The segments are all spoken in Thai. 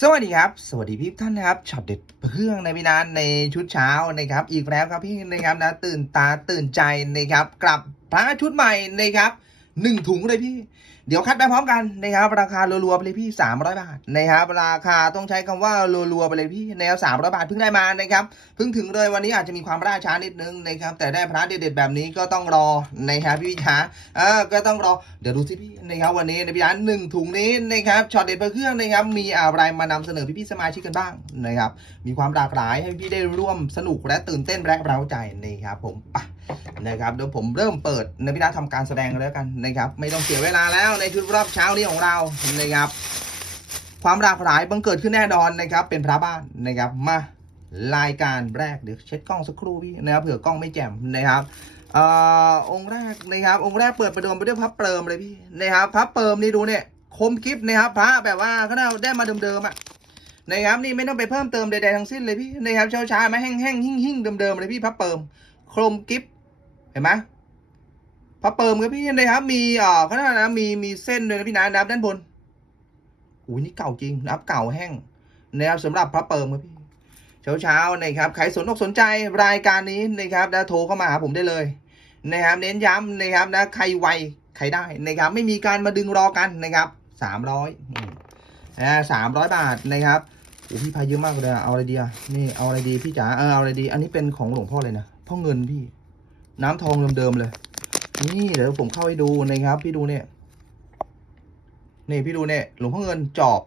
สวัสดีครับ สวัสดีพี่ท่านนะครับช็อตเด็ดเพื่องในพินานในชุดเช้านะครับ อีกแล้วครับพี่นะครับนะตื่นตาตื่นใจนะครับ กลับพระชุดใหม่นะครับหนึ่งถุงเลยพี่ เดี๋ยวคัดไปพร้อมกันนะครับราคารัวๆไปเลยพี่ 300 บาทนะครับราคาต้องใช้คำว่ารัวๆไปเลยพี่นะครับ300บาทเพิ่งได้มานะครับเพิ่งถึงเลยวันนี้อาจจะมีความล่าช้านิดนึงนะครับแต่ได้พระเด็ดๆแบบนี้ก็ต้องรอนะครับพี่วิชาเออก็ต้องรอเดี๋ยวดูสิพี่นะครับวันนี้ในพี่ร้าหนึ่งถุงนี้นะครับช็อตเด็ดเพื่อเครื่องนะครับมีอะไรมานำเสนอพี่ๆสมาชิกกันบ้างนะครับมีความหลากหลายให้พี่ได้ร่วมสนุกและตื่นเต้นและเร้าใจนะครับผมไป นะครับเดี๋ยวผมเริ่มเปิดในพี่ร้าทำการแสดงกันแล้วกันนะครับ ไม่ต้องเสียเวลาแล้วในชุดรอบเช้านี้ของเรานะครับ ความหลากหลายบังเกิดขึ้นแน่นอนนะครับ เป็นพระบ้านนะครับมารายการแรกเดี๋ยวเช็ดกล้องสักครู่พี่นะครับเผื่อกล้องไม่แจ่มนะครับออองค์แรกนะครับองค์แรกเปิดประเดิมไปด้วยพระเปิมเลยพี่นะครับพระเปิมนี่ดูเนี่ยคมกิฟนะครับพระแบบว่าเขาได้ได้มาเดิมๆอะนะครับนี่ไม่ต้องไปเพิ่มเติมใดๆทั้งสิ้นเลยพี่นะครับเช้าช้าๆมาแห้งๆหิ่งๆเดิมๆเลยพี่พระเปิมโคมกิฟเห็นไหมพระเปิมครับพี่นะครับ มีอ่อเขาเรียกว่นะมีมีเส้นเลยนะพี่นะนะครับด้านบนอุ้ยนี่เก่าจริงนะครับเก่าแห้งนะครับสำหรับพระเปิมครับพี่เช้าๆนะครับใครสนอกสนใจรายการนี้นะครับนะโทรเข้ามาหาผมได้เลยนะครับเน้นย้ำนะครับนะใครไวใครได้นะครับ ไม่มีการมาดึงรอกันนะครับสามร้อยนะสามร้อยบาทนะครับโอ้พี่พายเยอะมากเลยอะเอาอะไรดีอะนี่เอาอะไรดีพี่จ๋าเออเอาอะไรดี อันนี้เป็นของหลวงพ่อเลยนะพ่อเงินพี่ น้ำทองเดิมๆเลย นี่เดี๋ยวผมเข้าให้ดูนะครับ พี่ดูเนี่ย นี่พี่ดูเนี่ยหลวงพ่อเงินจอบ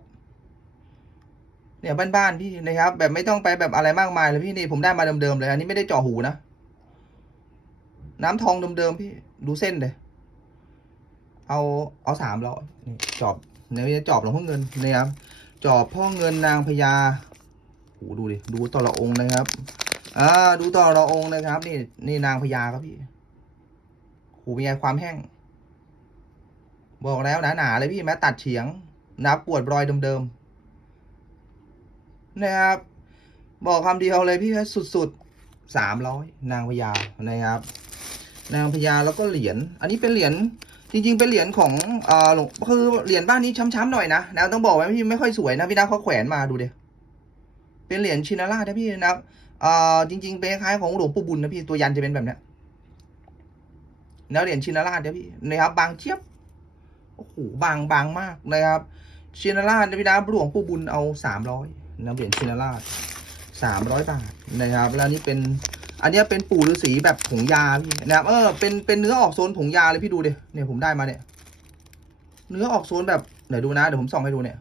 เนี่ยบ้านๆพี่นะครับ แบบไม่ต้องไปแบบอะไรมากมายเลยพี่นี่ผมได้มาเดิมๆเลย อันนี้ไม่ได้เจาะหูนะ น้ำทองเดิมๆพี่ดูเส้นเลยเอาเอาสามร้อยจอบเนี่ยจอบหลวงพ่อเงินนะครับจอบพ่อเงินนางพญาโอ้ดูดิดูต่ละองค์นะครับ อ่าดูต่อละองค์นะครับ นี่นี่นางพญาครับพี่หูเป็นไงความแห้ง บอกแล้วหนาๆเลยพี่แม้ตัดเฉียงนับปวดรอยเดิมๆนะครับ บอกคำเดียวเลยพี่สุดๆสามร้อยนางพญานะครับ นางพญาแล้วก็เหรียญอันนี้เป็นเหรียญจริง ๆ เป็นเหรียญของอ่าหลวงคือเหรียญบ้านนี้ช้ำๆหน่อยนะนะต้องบอกไว้พี่ไม่ค่อยสวยนะพี่นักเขาแขวนมาดูเดิเป็นเหรียญชินาราชนะพี่นะ อ่าจริง ๆ เป็นคล้ายของหลวงปู่บุญนะพี่ตัวยันจะเป็นแบบเนี้ยแล้วเหรียญชินาราชนะพี่นะครับบางเชียบโอ้โหบางบางมากนะครับชินาราชนะพี่นะหลวงปู่บุญเอาสามร้อยน้ำเหรียญชินาราชสามร้อยบาทนะครับ แล้วนี้เป็น อันนี้เป็นปู่ฤาษีแบบผงยาพี่นะครับเออเป็นเป็นเนื้อออกโซนผงยาเลยพี่ดูดิเนี่ยผมได้มาเนี่ย เนื้อออกโซนแบบไหนดูนะเดี๋ยวผมส่องให้ดูเนี่ย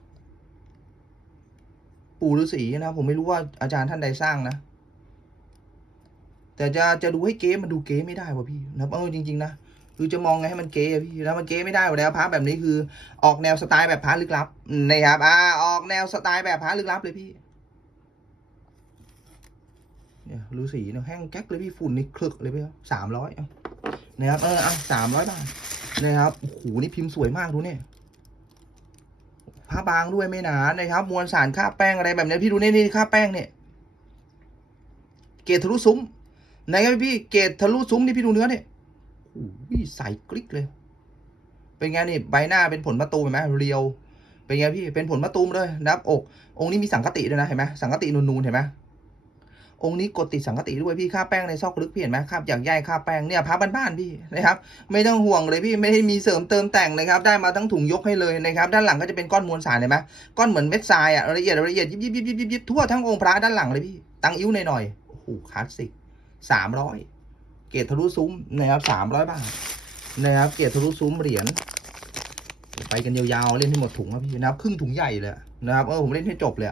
ปู่ฤาษีนะผมไม่รู้ว่าอาจารย์ท่านใดสร้างนะ แต่จะจะดูให้เก๊มันดูเก๊ไม่ได้ว่ะพี่นะเออจริงๆนะคือจะมองไงให้มันเก๊อะพี่แล้วมันเก๊ไม่ได้อยู่แล้วพระแบบนี้คือ ออกแนวสไตล์แบบพระลึกลับนะครับอ่าออกแนวสไตล์แบบพระลึกลับเลยพี่เนี่ยฤาษีเนี่ยแห้งแก๊กเลยพี่ฝุ่นนี่คลึกเลยพี่สามร้อยนะครับเอออะสามร้อยบาทนะครับโอ้โหนี่พิมพ์สวยมากดูเนี่ยผ้าบางด้วยไม่หนานะครับ มวลสารค่าแป้งอะไรแบบนี้พี่ดูนี่นี่ค่าแป้งเนี่ย เกตทะลุซุ้ม นครับพี่เกตทะลุซุ้มนี่พี่ดูเนื้อเนี่ยโอ้โหใสกริกเลย เป็นไงนี่ใบหน้าเป็นผลมะตูมเห็นไหมเรียว เป็นไงพี่เป็นผลมะตูมเลยนะครับอก องค์นี้มีสังกติด้วยนะเห็นไหมสังกตินูนๆเห็นไหมองค์นี้กดติดสังกติด้วยพี่ค่าแป้งในซอกลึกพี่เห็นไหมคราบอย่างใยค่าแป้งเนี่ยพระบ้านๆพี่นะครับ ไม่ต้องห่วงเลยพี่ไม่ได้มีเสริมเติมแต่งนะครับ ได้มาทั้งถุงยกให้เลยนะครับ ด้านหลังก็จะเป็นก้อนมวลสารเห็นไหมก้อนเหมือนเม็ดทรายอะละเอียดละเอียดยิบยิบยิบยิบยิบยิบทั่วทั้งองค์พระด้านหลังเลยพี่ ตั้งอิ้วหน่อยๆโอ้โหคลาสสิก สามร้อยเกตทะลุซุ้มนะครับสามร้อยบาทนะครับเกตทะลุซุ้มเหรียญไปกันยาวๆเล่นให้หมดถุงครับพี่นะครับครึ่งถุงใหญ่เลยนะครับเออผมเล่นให้จบเลย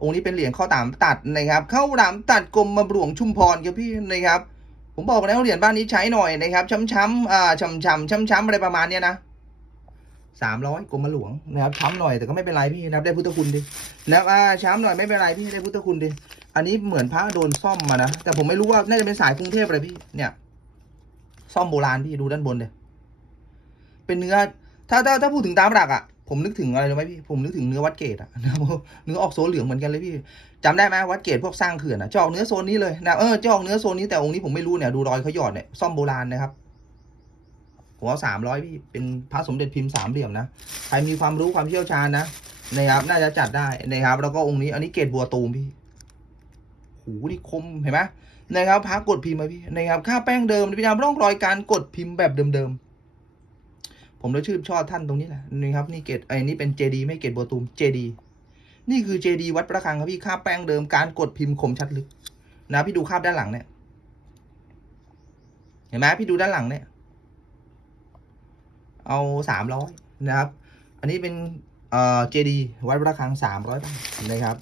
องค์นี้เป็นเหรียญข้าวตามตัดนะครับข้าวหลามตัดกรมมาหลวงชุมพรครับพี่นะครับ ผมบอกแล้วเหรียญบ้านนี้ใช้หน่อยนะครับช้ำๆอ่าช้ำๆช้ำๆอะไรประมาณเนี้ยนะ สามร้อยกรมหลวงนะครับช้ำหน่อยแต่ก็ไม่เป็นไรพี่นะครับได้พุทธคุณดินะครับอ่าช้ำหน่อยไม่เป็นไรพี่ได้พุทธคุณดิอันนี้เหมือนพระโดนซ่อมมานะแต่ผมไม่รู้ว่าน่าจะเป็นสายกรุงเทพอะไรพี่ เนี่ยซ่อมโบราณพี่ดูด้านบนเลยเป็นเนื้อ ถ้าถ้าถ้าพูดถึงตามหลักอะผมนึกถึงอะไรรู้ไหมพี่ผมนึกถึงเนื้อวัดเกตอะนะครับเนื้อออกโซนเหลืองเหมือนกันเลยพี่จำได้ไหมวัดเกตพวกสร้างเขื่อนอะจะออกเนื้อโซนนี้เลยนะเออจะออกเนื้อโซนนี้แต่องค์นี้ผมไม่รู้เนี่ยดูรอยเขาหยอดเนี่ยซ่อมโบราณนะครับ ผมเอาสามร้อยพี่เป็นพระสมเด็จพิมพ์สามเหลี่ยมนะใครมีความรู้ความเชี่ยวชาญนะนะครับน่าจะจัดได้นะครับ แล้วก็องค์นี้อันนี้เกรดบัวตูมพี่หูนี่คมเห็นไหมนะครับพักกดพิมพ์มาพี่นะครับค่าแป้งเดิมพี่ยามร่องรอยการกดพิมพ์แบบเดิมๆผมเลยชื่นชอบท่านตรงนี้แหละนะครับนี่เกรดไอ้นี่เป็นเจดีไม่เกรดบัวตูมเจดีนี่คือเจดีวัดประคังครับพี่ค่าแป้งเดิมการกดพิมพ์คมชัดลึกนะพี่ดูคาบด้านหลังเนี่ยเห็นไหมพี่ดูด้านหลังเนี่ย เอาสามร้อยนะครับ อันนี้เป็นเอ่อเจดีวัดระฆังสามร้อยบาทนะครับ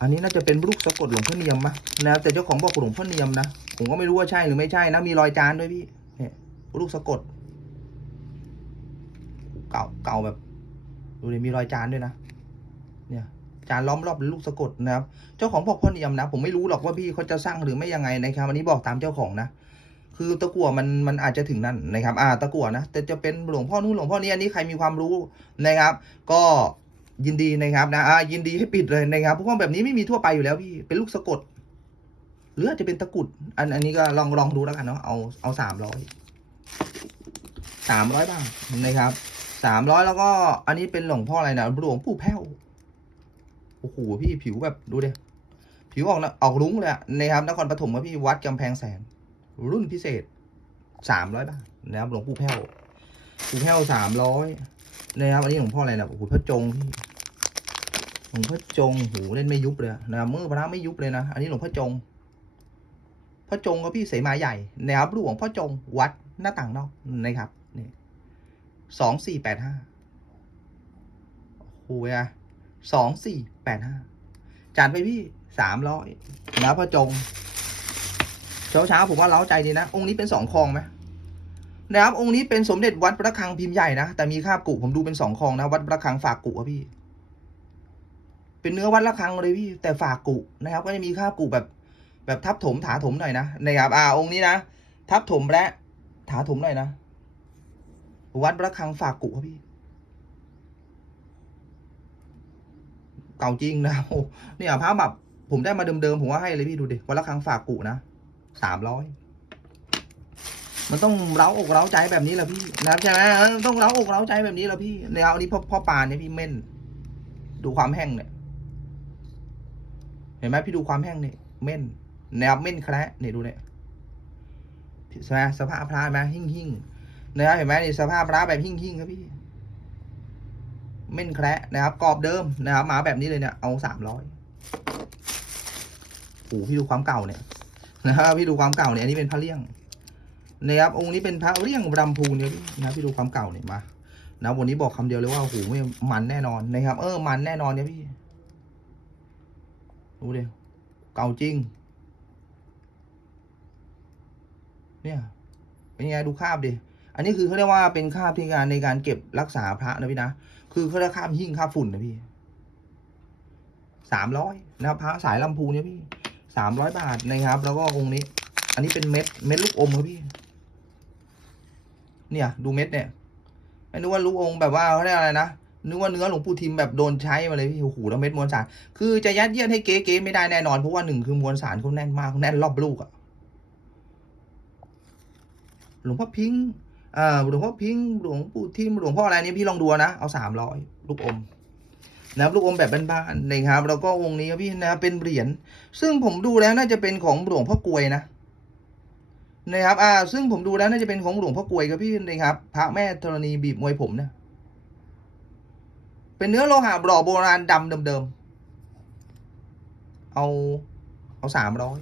อันนี้น่าจะเป็นลูกสะกดหลวงพ่อเนียมมะนะครับแต่เจ้าของบอกหลวงพ่อเนียมนะ ผมก็ไม่รู้ว่าใช่หรือไม่ใช่นะ มีรอยจานด้วยพี่เนี่ยลูกสะกด เก่าเก่าแบบดูดิมีรอยจานด้วยนะ เนี่ยจานล้อมรอบเป็นลูกสะกดนะครับ เจ้าของบอกพ่อเนียมนะ ผมไม่รู้หรอกว่าพี่เขาจะสร้างหรือไม่ยังไงนะครับอันนี้บอกตามเจ้าของนะ คือตะกั่วมันมันอาจจะถึงนั่นนะครับ อ่าตะกั่วนะแต่จะเป็นหลวงพ่อนู่นหลวงพ่อนี้อันนี้ใครมีความรู้นะครับ ก็ยินดีนะครับนะอ่ายินดีให้ปิดเลยนะครับเพราะว่าแบบนี้ไม่มีทั่วไปอยู่แล้วพี่เป็นลูกสะกด หรืออาจจะเป็นตะกุด อันอันนี้ก็ลองลองดูแล้วกันเนาะเอาเอาสามร้อยสามร้อยบาทนะครับสามร้อยแล้วก็ อันนี้เป็นหลวงพ่ออะไรนะหลวงปู่แพ้วโอ้โหพี่ผิวแบบดูเดิผิวออกนะออกรุ้งเลยนะครับนครปฐมครับพี่วัดกำแพงแสน รุ่นพิเศษสามร้อยบาทนะครับหลวงปู่แพ้วปู่แพ้วสามร้อยนะครับอันนี้หลวงพ่ออะไรนะโอ้โหพระจงพี่หลวงพ่อจงโหเล่นไม่ยุบเลยนะครับมือพระไม่ยุบเลยนะอันนี้หลวงพ่อจงพ่อจงก็พี่เสมาใหญ่นะครับหลวงพ่อจงวัดหน้าต่างนอกนะครับนี่สองสี่แปดห้าโอ้โหอะสองสี่แปดห้าจานไปพี่สามร้อยนะพ่อจง เช้าเช้าๆผมว่าเล้าใจดีนะ องค์นี้เป็นสองคลองไหมนะครับองค์นี้เป็นสมเด็จวัดพระคลังพิมพ์ใหญ่นะ แต่มีคาบกุผมดูเป็นสองคลองนะ วัดพระคลังฝากกุอะพี่ เป็นเนื้อวัดระฆังเลยพี่ แต่ฝากกุนะครับ ก็จะมีคาบกุแบบ แบบทับถมถาถมหน่อยนะนะครับอ่าองค์นี้นะทับถมและถาถมหน่อยนะวัดพระฆังฝากกุครับพี่เก่าจริงนะโอ้เนี่ยพระแบบผมได้มาเดิมๆผมว่าให้เลยพี่ดูดิวัดระฆังฝากกุนะ สามร้อยมันต้องเร้าอกเร้าใจแบบนี้แหละพี่นะครับใช่ไหมต้องเร้าอกเร้าใจแบบนี้แหละพี่เนี่ยเอาอันนี้พ่อพ่อปานเนี่ยพี่เม่น ดูความแห้งเนี่ยเห็นไหมพี่ดูความแห้งเนี่ยเม่นแนวเม่นแคระเนี่ยดูเนี่ยใช่ไหมสภาพพระไหมหิ่งหิ่งนะครับเห็นไหมนี่สภาพพระแบบหิ่งหิ่งครับพี่เม่นแคระนะครับกรอบเดิมนะครับมาแบบนี้เลยเนี่ยเอาสามร้อยโอ้พี่ดูความเก่าเนี่ย นะครับพี่ดูความเก่าเนี่ยอันนี้เป็นพระเลี่ยงนะครับองค์นี้เป็นพระเลี่ยงรำพูนเนี่ยนะพี่ดูความเก่าเนี่ยมานะวันนี้บอกคำเดียวเลยว่าโอ้โหไม่มันแน่นอนนะครับ เออมันแน่นอนเนี่ยพี่ดูเดิเก่าจริง เนี่ยเป็นไงดูคาบดิอันนี้คือเขาเรียกว่าเป็นคาบที่การในการเก็บรักษาพระนะพี่นะคือเขาเรียกคาบหิ้งคาบฝุ่นนะพี่สามร้อยนะครับพระสายลำพูนเนี่ยพี่ สามร้อยบาทนะครับ แล้วก็องค์นี้ อันนี้เป็นเม็ดเม็ดลูกอมครับพี่ เนี่ย ดูเม็ดเนี่ยไม่นึกว่าลูกองค์แบบว่าเขาเรียกอะไรนะนึกว่าเนื้อหลวงปู่ทิมแบบโดนใช้มาเลยพี่โอ้โหแล้วเม็ดมวลสาร คือจะยัดเยียดให้เก๋ๆไม่ได้แน่นอนเพราะว่าหนึ่งคือมวลสารเขาแน่นมากแน่นรอบลูกอะหลวงพ่อพิงค์อ่าหลวงพ่อพิงค์หลวงปู่ทิมหลวงพ่ออะไรนี่พี่ลองดูนะเอาสามร้อยลูกอม นะครับลูกอมแบบบ้านๆนะครับแล้วก็วงนี้ครับพี่นะครับเป็นเหรียญซึ่งผมดูแล้วน่าจะเป็นของหลวงพ่อกลวยนะนะครับอ่าซึ่งผมดูแล้วน่าจะเป็นของหลวงพ่อกลวยครับพี่นะครับพระแม่ธรณีบีบมวยผมนี่ยเป็นเนื้อโลหะหล่อโบราณดำเดิมๆเอาเอาสามร้อย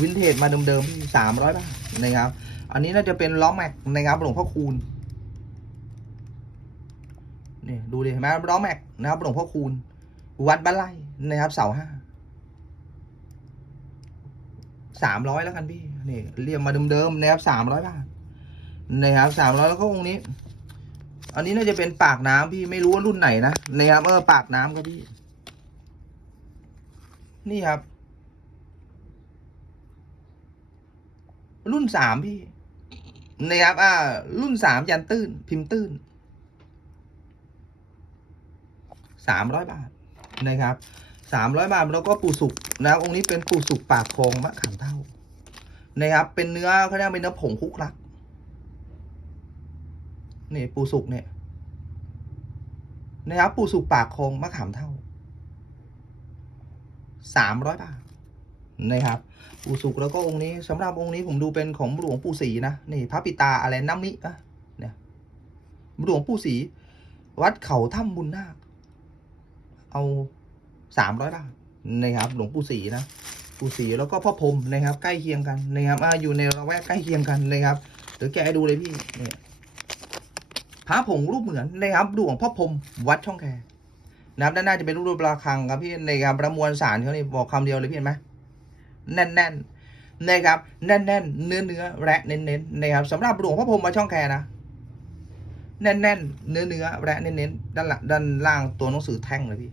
วินเทจมาเดิมๆสามร้อยบาทนะครับ อันนี้น่าจะเป็นล้อแม็กนะครับหลวงพ่อคูณ นี่ดูดิเห็นไหมล้อแม็กนะครับหลวงพ่อคูณ วัดบ้านไร่นะครับ เสาห้าสามร้อยแล้วกันพี่นี่เรียมมาเดิมๆนะครับสามร้อยบาทนะครับสามร้อยแล้วก็องค์นี้ อันนี้น่าจะเป็นปากน้ำพี่ไม่รู้ว่ารุ่นไหนนะนะครับเออปากน้ำครับพี่นี่ครับ รุ่นสามพี่นะครับอ่า รุ่นสามยันตื้น พิมพ์ตื้น สามร้อยบาทนะครับสามร้อยบาทแล้วก็ปูสุกนะองค์นี้เป็นปูสุกปากคลองมะขามเท่านะครับ เป็นเนื้อเขาเรียกเป็นเนื้อผงคุกรักนี่ปูสุกเนี่ยนะครับปูสุกปากคงมะขามเท่าสามร้อยบาทนะครับปู่สุกแล้วก็องค์นี้สำหรับองค์นี้ผมดูเป็นของหลวงปู่ศรีนะนี่พระปิตาอะไรน้ำมิอะเนี่ยหลวงปู่ศรีวัดเขาถ้ำบุญนาค เอาสามร้อยบาทนะครับ หลวงปู่ศรีนะปู่ศรีแล้วก็พ่อพรมนะครับ ใกล้เคียงกันนะครับอ่าอยู่ในระแวกใกล้เคียงกันนะครับเดี๋ยวแกให้ดูเลยพี่เนี่ยพระผงรูปเหมือนนะครับหลวงพ่อพรมวัดช่องแคนะครับด้านหน้าจะเป็นรูประฆังครับพี่ในการประมวลสารเขานี่บอกคำเดียวเลยพี่เห็นไหมแน่นแน่นนะครับแน่นแน่นเนื้อเนื้อและเน้นเน้นนะครับสำหรับหลวงพ่อพรหมมาช่องแคนะ แน่นแน่นๆเนื้อเนื้อและเน้นเน้นๆด้านหลังด้านล่างตัวหนังสือแท่งเลยพี่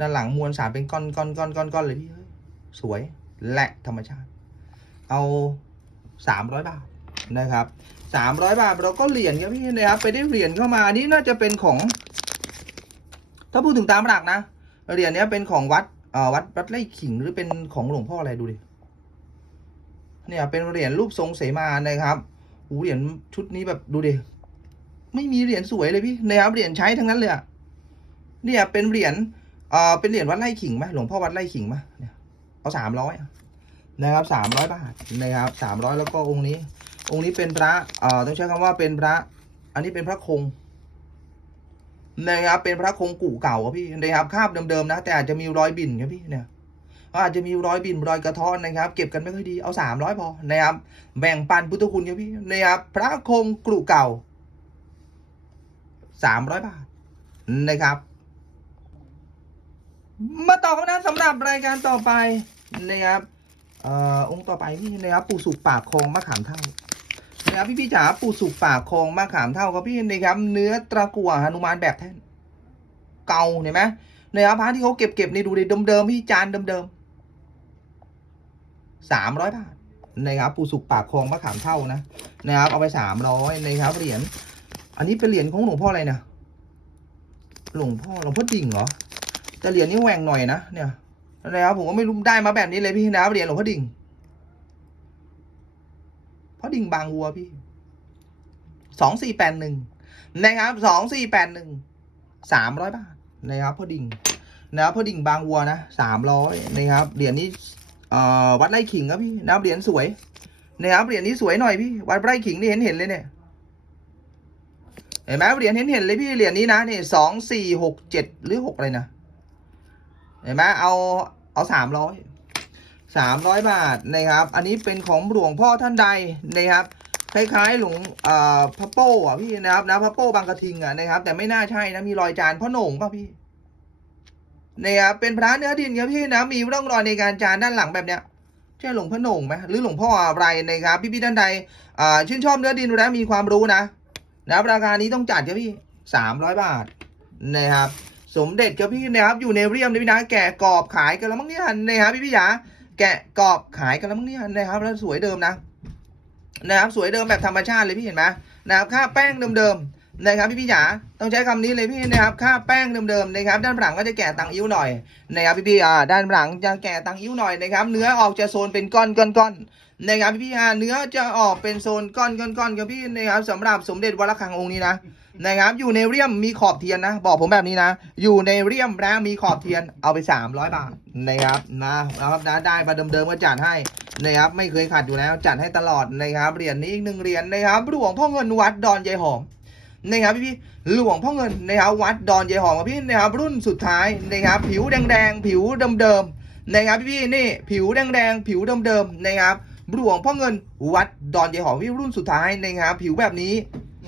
ด้านหลังมวลสารเป็นก้อนก้อนก้อนก้อนก้อนเลยพี่เฮ้ยสวยและธรรมชาติ เอาสามร้อยบาทนะครับสามร้อยบาทเราก็เหรียญครับพี่นะครับ ไปได้เหรียญเข้ามานนี้น่าจะเป็นของ ถ้าพูดถึงตามหลักนะเหรียญเนี้ยเป็นของวัดเอ่อวัดวัดไร่ขิงหรือเป็นของหลวงพ่ออะไรดูดิเนี่ยเป็นเหรียญรูปทรงเสมานะครับ หูเหรียญชุดนี้แบบดูดิไม่มีเหรียญสวยเลยพี่นะครับเหรียญใช้ทั้งนั้นเลยอะเนี่ยเป็นเหรียญเอ่อเป็นเหรียญวัดไร่ขิงไหมหลวงพ่อวัดไร่ขิงไหมเนี่ยเอาสามร้อยนะครับสามร้อยบาทนะครับสามร้อยแล้วก็องค์นี้ องค์นี้เป็นพระเอ่อต้องใช้คำว่าเป็นพระ อันนี้เป็นพระคงนะครับเป็นพระคงกู่เก่าครับพี่นะครับคาบเดิมๆนะ แต่อาจจะมีรอยบิ่นครับพี่เนี่ย อาจจะมีรอยบิ่นรอยกระท้อนนะครับ เก็บกันไม่ค่อยดีเอาสามร้อยพอนะครับ แบ่งปันพุทธคุณครับพี่นะครับ พระคงกรุเก่าสามร้อยบาทนะครับ มาต่อกันนะสำหรับรายการต่อไปนะครับเอ่อองค์ต่อไปพี่นะครับปู่สุกปากคลองมะขามเท่านะครับพี่พี่จ๋าปูสุกปากคลองมะขามเท่าครับพี่นะครับ เนื้อตะกั่วหนุมานแบบแท่น เก่าเห็นไหมนะครับพระที่เขาเก็บเก็บนี่ดูดิเดิมๆพี่จานเดิมๆ สามร้อยบาทนะครับปูสุกปากคลองมะขามเท่านะนะครับเอาไปสามร้อยนะครับเหรียญอันนี้เป็นเหรียญของหลวงพ่ออะไรนะหลวงพ่อหลวงพ่อดิ่งเหรอแต่เหรียญนี้แหว่งหน่อยนะเนี่ยนะครับผมก็ไม่รู้ได้มาแบบนี้เลยพี่นะครับเหรียญหลวงพ่อดิ่งพราะดิ่งบางวัวพี่สองสี่แปดหนึ่งนะครับสองสี่แปดหนึ่งสามร้อยบาทนะครับพ่อดิ่งนะครับพ่อดิ่งบางวัวนะสามร้อยนะครับเหรียญนี้ วัดไร่ขิงครับพี่นะครับเหรียญสวยนะครับเหรียญนี้สวยหน่อยพี่วัดไร่ขิงนี่เห็นเห็นเลยเนี่ยเห็นไหมเหรียญเห็นเห็นเลยพี่เหรียญนี้นะนี่สองสี่หกเจ็ดหรือหกอะไรนะเห็นไหมเอาเอาสามร้อยสามร้อยบาทนะครับ อันนี้เป็นของหลวงพ่อท่านใดนะครับคล้ายๆหลวงอ่อพระโป้อะพี่นะครับนะพระโป้บางกระทิงอะนะครับ แต่ไม่น่าใช่นะมีรอยจานพ่อโหน่งป่ะพี่ นะครับเป็นพระเนื้อดินครับพี่นะมีร่องรอยในการจานด้านหลังแบบเนี้ยใช่หลวงพ่อหน่งไหมหรือหลวงพ่ออะไรนะครับพี่พี่ๆท่านใดอ่าชื่นชอบเนื้อดินแล้วมีความรู้นะนะราคานี้ต้องจัดครับพี่สามร้อยบาทนะครับสมเด็จครับพี่นะครับอยู่ในเรียมนะพี่นะแกะกรอบขายกันแล้วมั้งเนี่ยนะครับพี่พี่ๆจ๋าแกะกรอบขายกันแล้วมั้งเนี่ยนะครับแล้วสวยเดิมนะนะครับสวยเดิมแบบธรรมชาติเลยพี่เห็นไหมนะครับค่าแป้งเดิมๆ นะครับพี่พี่จ๋าต้องใช้คำนี้เลยพี่นะครับค่าแป้งเดิมๆนะครับ ด้านหลังก็จะแกะตังอิ้วหน่อยนะครับพี่พี่อ่าด้านหลังจะแกะตังอิ้วหน่อยนะครับ เนื้อออกจะโซนเป็นก้อนก้อนก้อนนะครับพี่พี่อ่าเนื้อจะออกเป็นโซนก้อนก้อนก้อนๆครับพี่นะครับสำหรับสมเด็จวัดระฆังองค์นี้นะนะครับอยู่ในเรียมมีขอบเทียนนะ บอกผมแบบนี้นะ อยู่ในเรียมแล้วมีขอบเทียนเอาไป 300 บาทนะครับนะนะครับนะได้มาเดิมๆก็จัดให้นะครับไม่เคยขาดอยู่แล้วจัดให้ตลอดนะครับเหรียญนี้อีกหนึ่งเหรียญนะครับหลวงพ่อเงินวัดดอนยายหอม นะครับพี่ๆหลวงพ่อเงินนะครับวัดดอนยายหอมครับพี่นะครับรุ่นสุดท้ายนะครับผิวแดงๆผิวเดิมๆนะครับพี่ๆนี่ผิวแดงๆผิวเดิมๆนะครับหลวงพ่อเงินวัดดอนยายหอมพี่รุ่นสุดท้ายนะครับผิวแบบนี้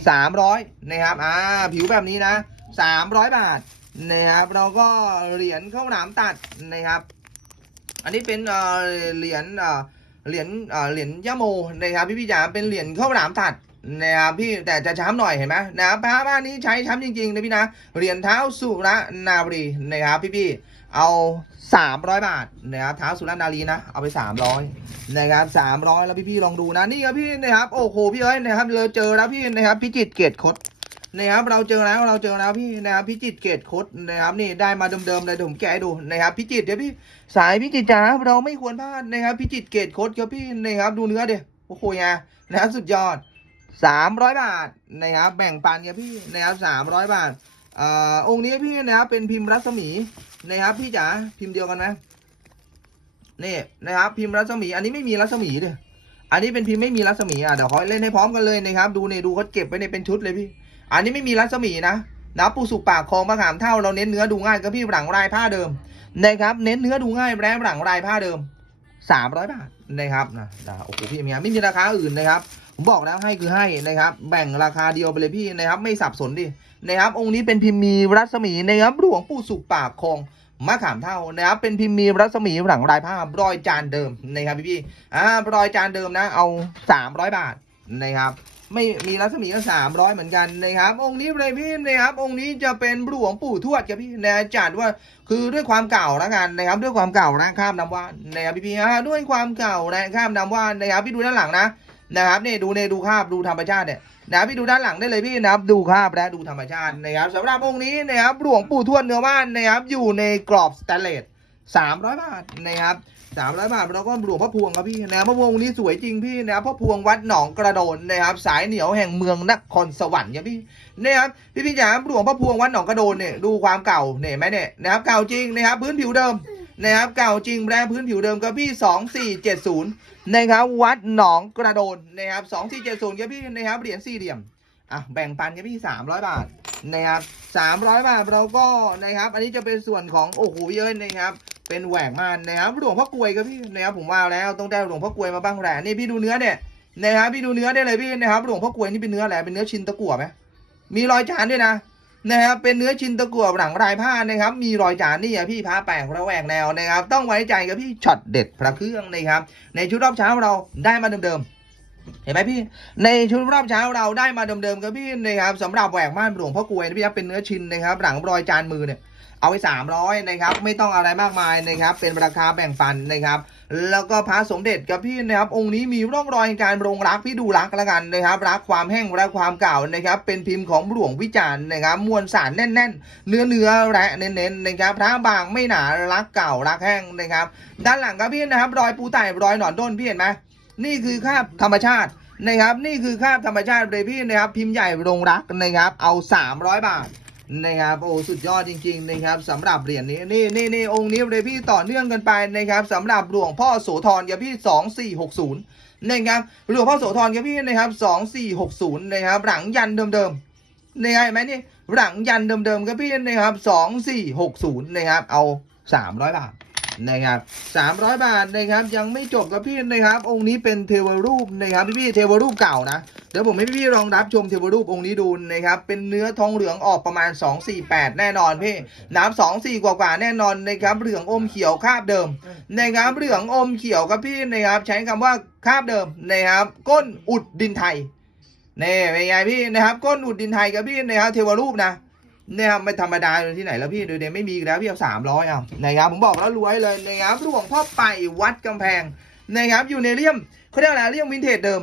สามร้อยนะครับอ่าผิวแบบนี้นะสามร้อยบาทนะครับเราก็เหรียญข้าวหลามตัดนะครับ อันนี้เป็นเหรียญเหรียญเอ่อเหรียญย่าโมนะครับพี่พี่จ๋าเป็นเหรียญข้าวหลามตัด นะครับพี่แต่จะช้ำหน่อยเห็นไหมนะครับพระบ้านนี้ใช้ช้ำจริงๆนะพี่นะเหรียญเท้าสุรนารีนะครับพี่พี่ๆเอาสามร้อยบาทนะครับเท้าสุรนารีนะเอาไปสามร้อยนะครับสามร้อยแล้วพี่พี่ๆลองดูนะนี่ครับพี่นะครับโอ้โหพี่เอ้ยนะครับเราเจอแล้วพี่นะครับพิจิตเกตคดนะครับเราเจอแล้วเราเจอแล้วพี่นะครับพิจิตเกตคดนะครับนี่ได้มาเดิมๆเลยเดี๋ยวผมแกะดูนะครับพิจิตเดี๋ยวพี่สายพิจิตจ๋าเราไม่ควรพลาดนะครับพิจิตเกตคดครับพี่นะครับดูเนื้อเดี๋ยวโอ้โหไงนะครับสุดยอด สามร้อยบาทนะครับ แบ่งปันกับพี่นะครับสามร้อยบาทอ่อองค์นี้พี่นะครับเป็นพิมพ์รัศมีนะครับพี่จ๋าพิมพ์เดียวกันไหมนี่นะครับ พิมพ์รัศมี อันนี้ไม่มีรัศมีเด้ออันนี้เป็นพิมพ์ไม่มีรัศมีอะเดี๋ยวขอเล่นให้พร้อมกันเลยนะครับ ดูเนี่ยดูเขาเก็บไว้ในเป็นชุดเลยพี่ อันนี้ไม่มีรัศมีนะนะปูสุกปากคลองมะขามเท่าเราเน้นเนื้อดูง่ายก็พี่หลังลายผ้าเดิมนะครับเน้นเนื้อดูง่ายแร้หลังลายผ้าเดิมสามร้อยบาทนะครับนะนะโอ้โหพี่เมียไม่มีราคาอื่นนะครับ ผมบอกแล้วให้คือให้นะครับ แบ่งราคาเดียวไปเลยพี่นะครับ ไม่สับสนดินะครับ องค์นี้เป็นพิมพ์มีรัศมีนะครับหลวงปู่สุปากคองมะขามเท่านะครับ เป็นพิมพ์มีรัศมีหลังลายผ้ารอยจานเดิมนะครับพี่พี่ๆอ่ารอยจานเดิมนะ เอาสามร้อยบาทนะครับไม่มีรัศมีก็สามร้อยเหมือนกันนะครับ องค์นี้เลยพี่นะครับ องค์นี้จะเป็นหลวงปู่ทวดครับพี่นะจัดว่าคือด้วยความเก่าแล้วกันนะครับ ด้วยความเก่านะข้ามน้ำว่านนะครับพี่พี่ๆอ่าด้วยความเก่านะข้ามน้ำว่านนะครับพี่ดูด้านหลังนะ นะครับนี่ดูเนี่ยดูภาพดูธรรมชาติเนี่ยนะพี่ดูด้านหลังได้เลยพี่นะครับดูภาพและดูธรรมชาตินะครับสำหรับองค์นี้นะครับหลวงปู่ทวดเนื้อว่านนะครับอยู่ในกรอบสแตนเลสสามร้อยบาทนะครับสามร้อยบาทแล้วก็หลวงพ่อพวงครับพี่นะครับพ่อพวงองค์นี้สวยจริงพี่นะครับพ่อพวงวัดหนองกระโดนนะครับ สายเหนียวแห่งเมืองนครสวรรค์ครับพี่นะครับพี่พี่จ๋าหลวงพ่อพวงวัดหนองกระโดนเนี่ยดูความเก่าเนี่ยไหมเนี่ยนะครับเก่าจริงนะครับพื้นผิวเดิม นะครับเก่าจริงแบรนด์พื้นผิวเดิมครับพี่สองสี่เจ็ดศูนย์นะครับวัดหนองกระโดนนะครับสองสี่เจ็ดศูนย์ครับพี่นะครับเหรียญสี่เหลี่ยมอะแบ่งปันครับพี่สามร้อยบาทนะครับสามร้อยบาทเราก็นะครับ อันนี้จะเป็นส่วนของโอ้โหเยอะนะครับเป็นแหวกมานนะครับหลวงพ่อกลวยครับพี่นะครับผมว่าแล้วต้องได้หลวงพ่อกลวยมาบ้างแหละนี่พี่ดูเนื้อเนี่ยนะครับพี่ดูเนื้อได้เลยพี่นะครับหลวงพ่อกลวยนี่เป็นเนื้ออะไรเป็นเนื้อชินตะกั่วไหมมีรอยจานด้วยนะ นะครับเป็นเนื้อชินตะกั่วหลังลายผ้านะครับ มีรอยจานนี่พี่พาแปลกระแวกแนวนะครับ ต้องไว้ใจกับพี่ช็อตเด็ดพระเครื่องนะครับ ในชุดรอบเช้าเราได้มาเดิมเห็นไหมพี่ ในชุดรอบเช้าเราได้มาเดิมๆกับพี่นะครับสำหรับแหวกม่านหลวงพ่อกลวยนะพี่ครับเป็นเนื้อชินนะครับ หลังรอยจานมือเนี่ย เอาไปสามร้อยนะครับไม่ต้องอะไรมากมายนะครับเป็นราคาแบ่งปันนะครับแล้วก็พระสมเด็จกับพี่นะครับองค์นี้มีร่องรอยการลงรักพี่ดูรักแล้วกันนะครับ รักความแห้งและความเก่านะครับ เป็นพิมพ์ของหลวงวิจารณ์นะครับ มวลสารแน่น ๆ เนื้อเนื้อและเน้นๆนะครับ พระบางไม่หนารักเก่ารักแห้งนะครับ ด้านหลังครับพี่นะครับ รอยปูไต่รอยหนอนด้นพี่เห็นไหมนี่คือคาบธรรมชาตินะครับ นี่คือคาบธรรมชาติเลยพี่นะครับ พิมพ์ใหญ่ลงรักนะครับ เอา 300 บาท นะครับโอ้สุดยอดจริง ๆ นะครับสำหรับเหรียญนี้นี่นี่นี่องค์นี้เลยพี่ต่อเนื่องกันไปนะครับสำหรับหลวงพ่อโสธรกับพี่สองสี่หกศูนย์นะครับหลวงพ่อโสธรกับพี่นะครับสองสี่หกศูนย์นะครับหลังยันเดิมๆนี่ไงไหมนี่หลังยันเดิมๆกับพี่นะครับสองสี่หกศูนย์นะครับเอาสามร้อยบาท นะครับสามร้อยบาทนะครับยังไม่จบกับพี่นะครับ องค์นี้เป็นเทวรูปนะครับพี่ๆเทวรูปเก่านะเดี๋ยวผมให้พี่ๆลองรับชมเทวรูปองค์นี้ดูนะครับเป็นเนื้อทองเหลืองออกประมาณ 248 แน่นอนพี่น้ำสองสี่กว่าๆแน่นอนนะครับเหลืองอมเขียวคาบเดิมนะครับเหลืองอมเขียวครับพี่นะครับใช้คำว่าคาบเดิมนะครับก้นอุดดินไทยนี่เป็นไงพี่นะครับก้นอุดดินไทยครับพี่นะครับเทวรูปนะ เนี่ยครับไม่ธรรมดาอยู่ที่ไหนแล้วพี่ดูเดี๋ยวไม่มีแล้วพี่เอาสามร้อยเอานะครับผมบอกแล้วรวยเลยนะครับหลวงพ่อไปวัดกำแพงนะครับอยู่ในเลี่ยมเขาเรียกอะไรเลี่ยมวินเทจเดิม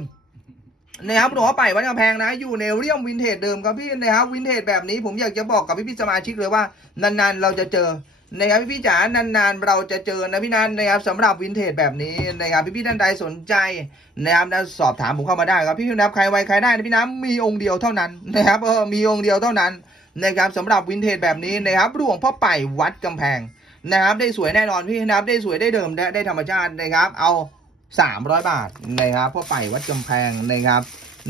นะครับหลวงพ่อไปวัดกำแพงนะ อยู่ในเรียมวินเทจเดิมครับพี่นะครับวินเทจแบบนี้ผมอยากจะบอกกับพี่พี่สมาชิกเลยว่านานๆเราจะเจอนะครับพี่พี่จ๋านานๆเราจะเจอนะพี่นันนะครับสำหรับวินเทจแบบนี้นะครับพี่พี่ท่านใดสนใจนะครับนะสอบถามผมเข้ามาได้ครับพี่พี่นับใครไวใครได้นะพี่น้ำมีองค์เดียวเท่านั้นนะครับเออมีองค์เดียวเท่านั้น นะครับสำหรับวินเทจแบบนี้นะครับหลวงพ่อไปวัดกำแพงนะครับได้สวยแน่นอนพี่นะครับได้สวยได้เดิมได้ธรรมชาตินะครับเอา 300 บาทนะครับพ่อไปวัดกำแพงนะครับ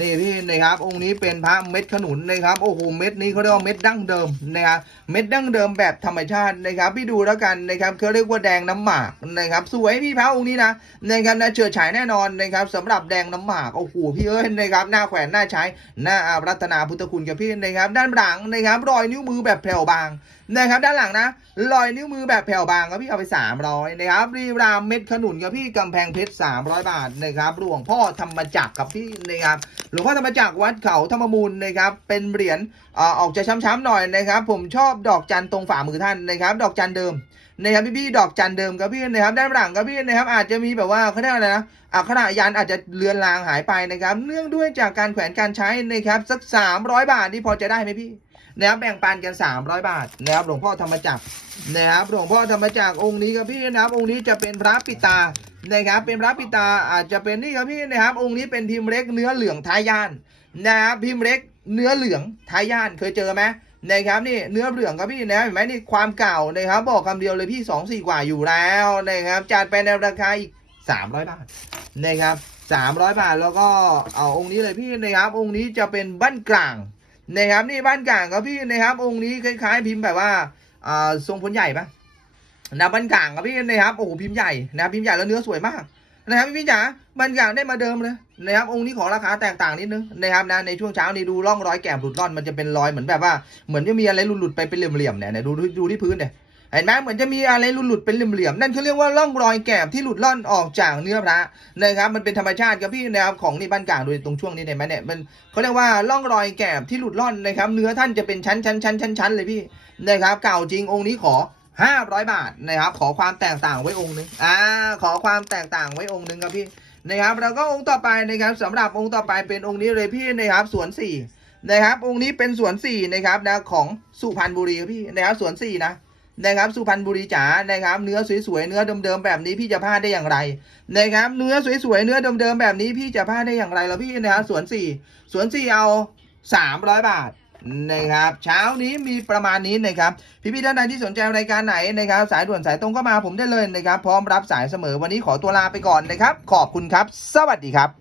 นี่พี่นะครับองค์นี้เป็นพระเม็ดขนุนนะครับโอ้โหเม็ดนี้เขาเรียกว่าเม็ดดั้งเดิมนะครับเม็ดดั้งเดิมแบบธรรมชาตินะครับพี่ดูแล้วกันนะครับเขาเรียกว่าแดงน้ำหมากนะครับสวยพี่พระองค์นี้นะนะครับนะเฉิดฉายแน่นอนนะครับสำหรับแดงน้ำหมากโอ้โหพี่เอ้ยนะครับหน้าแขวนหน้าใช้หน้าอารัตนาพุทธคุณกับพี่นะครับด้านหลังนะครับรอยนิ้วมือแบบแผ่วบาง นะครับด้านหลังนะรอยนิ้วมือแบบแผ่วบางครับพี่เอาไป 300นะครับรีรามเม็ดขนุนกับพี่กำแพงเพชร300 บาทนะครับหลวงพ่อธรรมจักรกับพี่นะครับหลวงพ่อธรรมจักรวัดเขาธรรมมูลนะครับเป็นเหรียญเอ่อออกจะช้ำๆหน่อยนะครับผมชอบดอกจันตรงฝ่ามือท่านนะครับดอกจันเดิมนะครับพี่ๆดอกจันเดิมครับพี่นะครับด้านหลังครับพี่นะครับอาจจะมีแบบว่าเขาเรียกอะไรนะอักขระยันอาจจะเลือนลางหายไปนะครับ เนื่องด้วยจากการแขวนการใช้นะครับสัก 300 บาทนี่พอจะได้ไหมพี่ นะครับแบ่งปันกัน 300 บาทนะครับหลวงพ่อธรรมจักรนะครับหลวงพ่อธรรมจักรองค์นี้ครับพี่นะครับองค์นี้จะเป็นพระปิตานะครับเป็นพระปิตาอาจจะเป็นนี่ครับพี่นะครับ องค์นี้เป็นพิมพ์เล็กเนื้อเหลืองท้ายย่านนะครับพิมพ์เล็กเนื้อเหลืองท้ายย่านเคยเจอไหมนะครับนี่เนื้อเหลืองครับพี่นะเห็นไหมนี่ความเก่านะครับบอกคำเดียวเลยพี่สองสี่กว่าอยู่แล้วนะครับจัดไปในราคาอีกสามร้อยบาทนะครับสามร้อยบาทแล้วก็เอาองค์นี้เลยพี่นะครับองค์นี้จะเป็นบ้านกลาง นะครับนี่บ้านกลางครับพี่นะครับ องค์นี้คล้ายๆ พิมพ์แบบว่าอ่าทรงผลใหญ่ปะนะบ้านกลางครับพี่นะครับโอ้โหพิมพ์ใหญ่นะครับพิมพ์ใหญ่แล้วเนื้อสวยมากนะครับพี่จ๋าบรรยากาศได้มาเดิมเลยนะครับองค์นี้ขอราคาแตกต่างนิดนึงนะครับนะในช่วงเช้านี้ดูร่องรอยแกมหลุดร่อนมันจะเป็นรอยเหมือนแบบว่าเหมือนจะมีอะไรหลุดๆไปเป็นเหลี่ยมๆเนี่ยเนี่ยดูดูดูที่พื้นเนี่ย เห็นไหมเหมือนจะมีอะไรหลุดๆเป็นเหลี่ยมๆนั่นเขาเรียกว่าร่องรอยแก้มที่หลุดร่อนออกจากเนื้อพระนะครับมันเป็นธรรมชาติครับพี่นะครับของนี่บ้านกลางโดยตรงช่วงนี้เห็นไหมเนี่ยมันเขาเรียกว่าร่องรอยแก้มที่หลุดร่อนนะครับเนื้อท่านจะเป็นชั้นชั้นชั้นชั้นชั้นเลยพี่นะครับเก่าจริงองค์นี้ขอ 500 บาทนะครับขอความแตกต่างไว้องค์นึงอ่าขอความแตกต่างไว้องค์นึงครับพี่นะครับแล้วก็องค์ต่อไปนะครับสำหรับองค์ต่อไปเป็นองค์นี้เลยพี่นะครับสวนสี่นะครับองค์นี้เป็นสวนสี่นะครับนะของสุพรรณบุรีครับพี่นะครับสวนสี่นะ นะครับสุพรรณบุรีจ๋านะครับ เนื้อสวยๆเนื้อเดิมๆแบบนี้พี่จะพลาดได้อย่างไรนะครับ เนื้อสวยๆเนื้อเดิมๆแบบนี้พี่จะพลาดได้อย่างไรแล้วพี่นะครับสวนสี่สวนสี่เอาสามร้อยบาทนะครับเช้านี้มีประมาณนี้นะครับพี่พี่ๆท่านใดที่สนใจรายการไหนนะครับ สายด่วนสายตรงก็มาผมได้เลยนะครับ พร้อมรับสายเสมอวันนี้ขอตัวลาไปก่อนนะครับ ขอบคุณครับ สวัสดีครับ